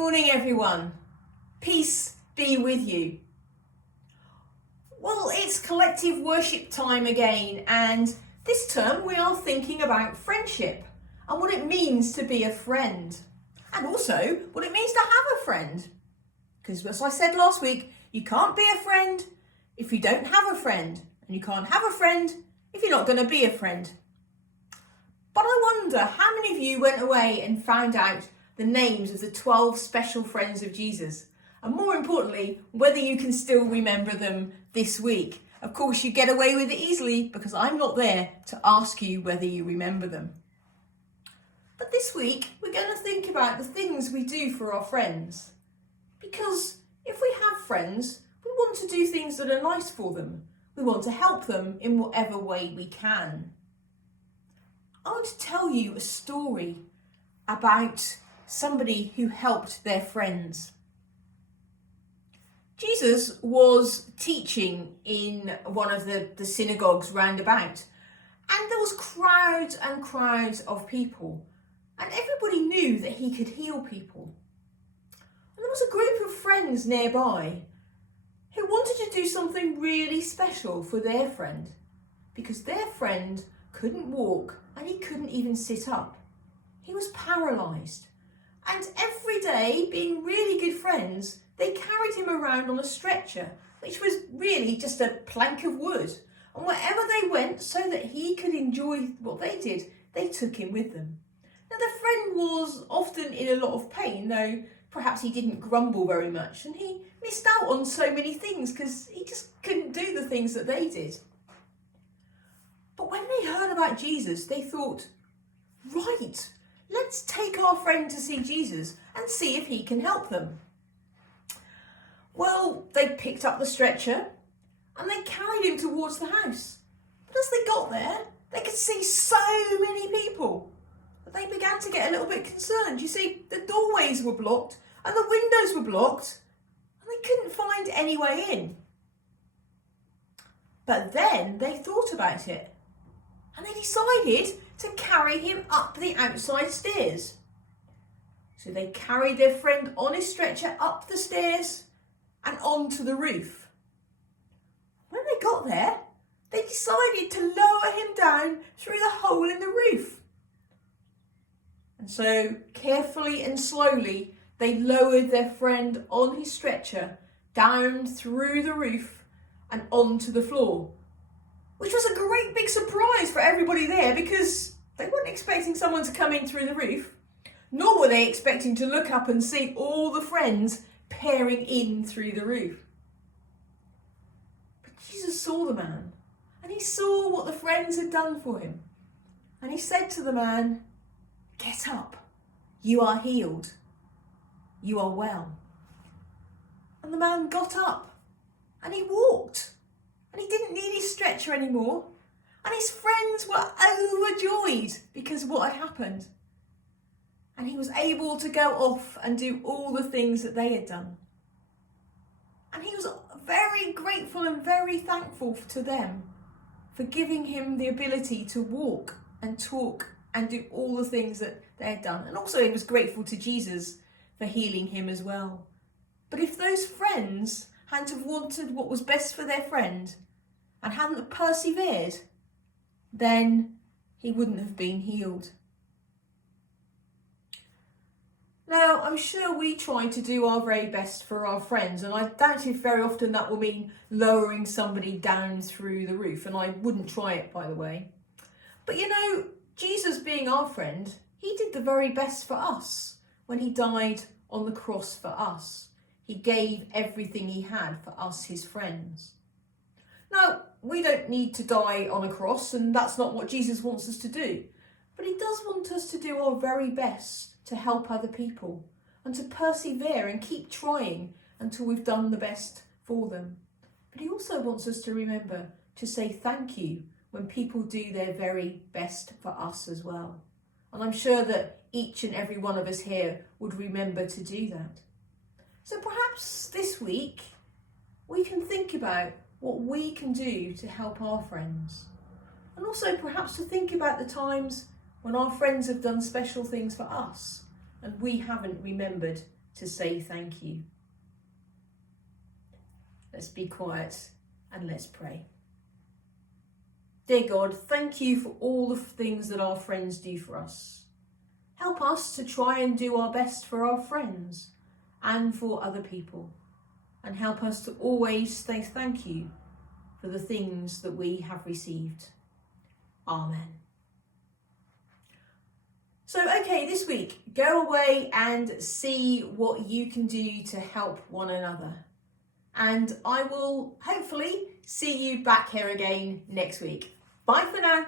morning, everyone. Peace be with you. Well, it's collective worship time again, and this term we are thinking about friendship and what it means to be a friend, and also what it means to have a friend. Because as I said last week, you can't be a friend if you don't have a friend, and you can't have a friend if you're not going to be a friend. But I wonder how many of you went away and found out the names of the 12 special friends of Jesus, and more importantly, whether you can still remember them this week. Of course, you get away with it easily because I'm not there to ask you whether you remember them. But this week, we're going to think about the things we do for our friends. Because if we have friends, we want to do things that are nice for them. We want to help them in whatever way we can. I want to tell you a story about somebody who helped their friends. Jesus was teaching in one of the synagogues round about, and there was crowds and crowds of people, and everybody knew that he could heal people. And there was a group of friends nearby who wanted to do something really special for their friend, because their friend couldn't walk and he couldn't even sit up. He was paralysed. And every day, being really good friends, they carried him around on a stretcher, which was really just a plank of wood. And wherever they went, so that he could enjoy what they did, they took him with them. Now, the friend was often in a lot of pain, though perhaps he didn't grumble very much. And he missed out on so many things because he just couldn't do the things that they did. But when they heard about Jesus, they thought, right, let's take our friend to see Jesus and see if he can help them. Well, they picked up the stretcher and they carried him towards the house. But as they got there, they could see so many people that they began to get a little bit concerned. You see, the doorways were blocked and the windows were blocked and they couldn't find any way in. But then they thought about it and they decided to carry him up the outside stairs. So they carried their friend on his stretcher up the stairs and onto the roof. When they got there, they decided to lower him down through the hole in the roof. And so carefully and slowly, they lowered their friend on his stretcher down through the roof and onto the floor, which was a great big surprise for everybody there because they weren't expecting someone to come in through the roof, nor were they expecting to look up and see all the friends peering in through the roof. But Jesus saw the man, and he saw what the friends had done for him. And he said to the man, "Get up, you are healed, you are well." And the man got up, and he walked, and he didn't need his stretcher anymore. And his friends were overjoyed because of what had happened. And he was able to go off and do all the things that they had done. And he was very grateful and very thankful to them for giving him the ability to walk and talk and do all the things that they had done. And also he was grateful to Jesus for healing him as well. But if those friends hadn't have wanted what was best for their friend and hadn't persevered, then he wouldn't have been healed. Now, I'm sure we try to do our very best for our friends, and I doubt if very often that will mean lowering somebody down through the roof, and I wouldn't try it, by the way. But you know, Jesus being our friend, he did the very best for us when he died on the cross for us. He gave everything he had for us, his friends. Now, we don't need to die on a cross, and that's not what Jesus wants us to do. But he does want us to do our very best to help other people and to persevere and keep trying until we've done the best for them. But he also wants us to remember to say thank you when people do their very best for us as well. And I'm sure that each and every one of us here would remember to do that. So perhaps this week we can think about what we can do to help our friends. And also perhaps to think about the times when our friends have done special things for us and we haven't remembered to say thank you. Let's be quiet and let's pray. Dear God, thank you for all the things that our friends do for us. Help us to try and do our best for our friends and for other people. And help us to always say thank you for the things that we have received. Amen. So, okay, this week, go away and see what you can do to help one another. And I will hopefully see you back here again next week. Bye for now.